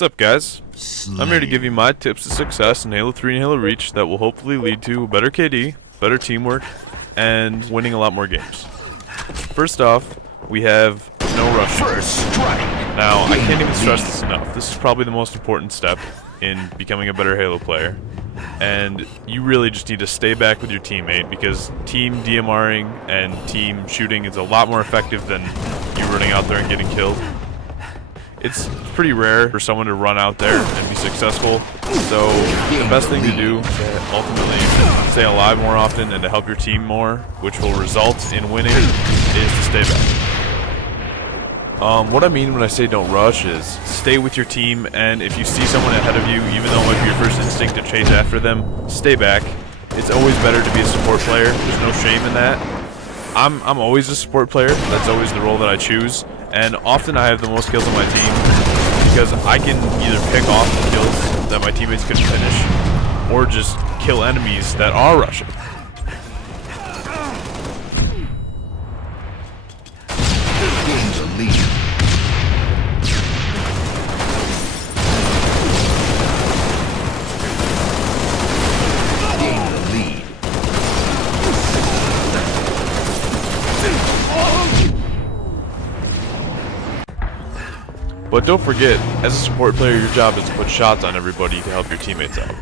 What's up, guys? I'm here to give you my tips to success in Halo 3 and Halo Reach that will hopefully lead to better KD, better teamwork, and winning a lot more games. First off, we have no rushing. First strike. Now, I can't even stress this enough. This is probably the most important step in becoming a better Halo player. And you really just need to stay back with your teammate, because team DMRing and team shooting is a lot more effective than you running out there and getting killed. It's pretty rare for someone to run out there and be successful, so the best thing to do to ultimately stay alive more often and to help your team more, which will result in winning, is to stay back. What I mean when I say don't rush is stay with your team, and if you see someone ahead of you, even though it might be your first instinct to chase after them, stay back. It's always better to be a support player. There's no shame in that. I'm always a support player. That's always the role that I choose. And often I have the most kills on my team because I can either pick off the kills that my teammates couldn't finish or just kill enemies that are rushing. Gains a lead. Gain the lead. But don't forget, as a support player, your job is to put shots on everybody to help your teammates out.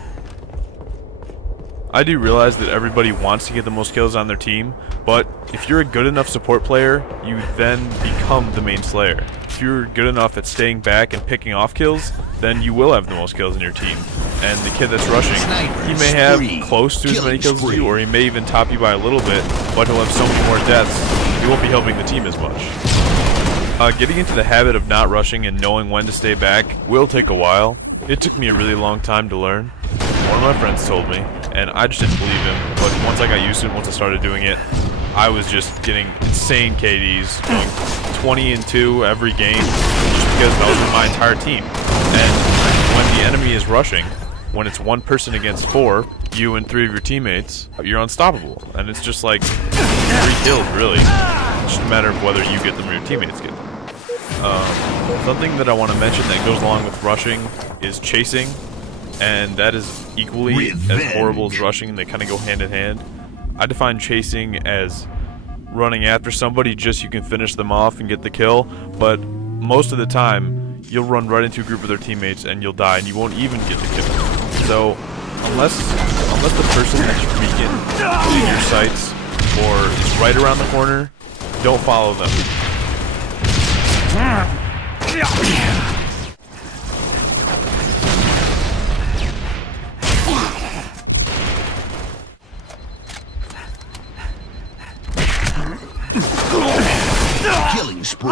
I do realize that everybody wants to get the most kills on their team, but if you're a good enough support player, you then become the main slayer. If you're good enough at staying back and picking off kills, then you will have the most kills in your team. And the kid that's rushing, he may have close to as many kills as you, or he may even top you by a little bit, but he'll have so many more deaths, he won't be helping the team as much. Getting into the habit of not rushing and knowing when to stay back will take a while. It took me a really long time to learn. One of my friends told me, and I just didn't believe him, but once I got used to it, once I started doing it, I was just getting insane KDs, going 20-2 every game, just because that was my entire team. And when the enemy is rushing, when it's one person against four, you and three of your teammates, you're unstoppable. And it's just like 3 kills, really. It's just a matter of whether you get them or your teammates get them. Something that I want to mention that goes along with rushing is chasing, and that is equally as horrible as rushing. They kind of go hand in hand. I define chasing as running after somebody just so you can finish them off and get the kill, but most of the time you'll run right into a group of their teammates and you'll die and you won't even get the kill. So unless the person that you beacon is in your sights or is right around the corner, don't follow them. Killing spree.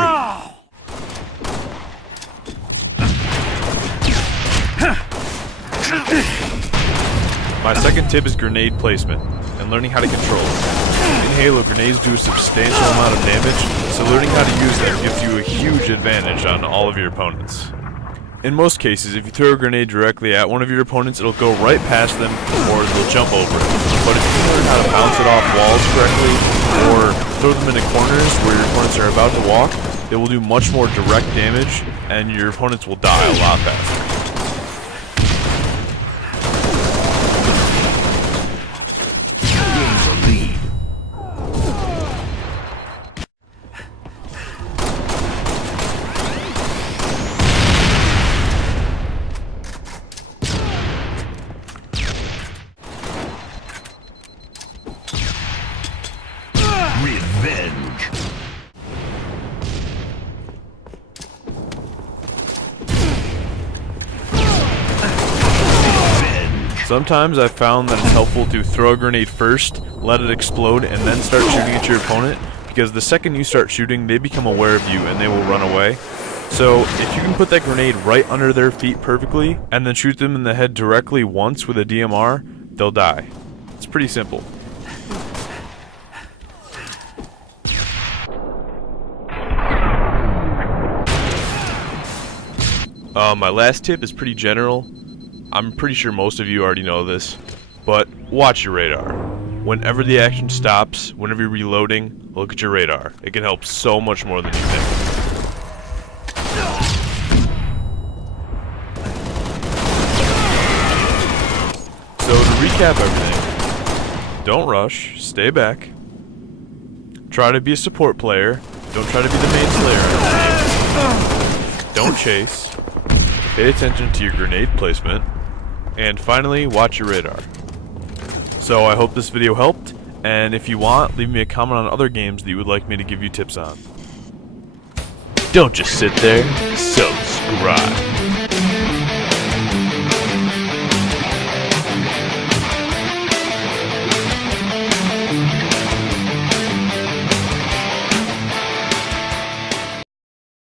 My second tip is grenade placement and learning how to control it. In Halo, grenades do a substantial amount of damage, so learning how to use them gives you a huge advantage on all of your opponents. In most cases, if you throw a grenade directly at one of your opponents, it'll go right past them or they'll jump over it. But if you learn how to bounce it off walls correctly or throw them into corners where your opponents are about to walk, it will do much more direct damage and your opponents will die a lot faster. Gains a lead. Revenge. Sometimes I've found that it's helpful to throw a grenade first, let it explode, and then start shooting at your opponent, because the second you start shooting, they become aware of you and they will run away. So if you can put that grenade right under their feet perfectly, and then shoot them in the head directly once with a DMR, they'll die. It's pretty simple. My last tip is pretty general. I'm pretty sure most of you already know this, but watch your radar. Whenever the action stops, whenever you're reloading, look at your radar. It can help so much more than you think. recap everything. Don't rush. Stay back. Try to be a support player. Don't try to be the main slayer on the team. Don't chase. Pay attention to your grenade placement. And finally, watch your radar. So I hope this video helped, and if you want, leave me a comment on other games that you would like me to give you tips on. Don't just sit there, sub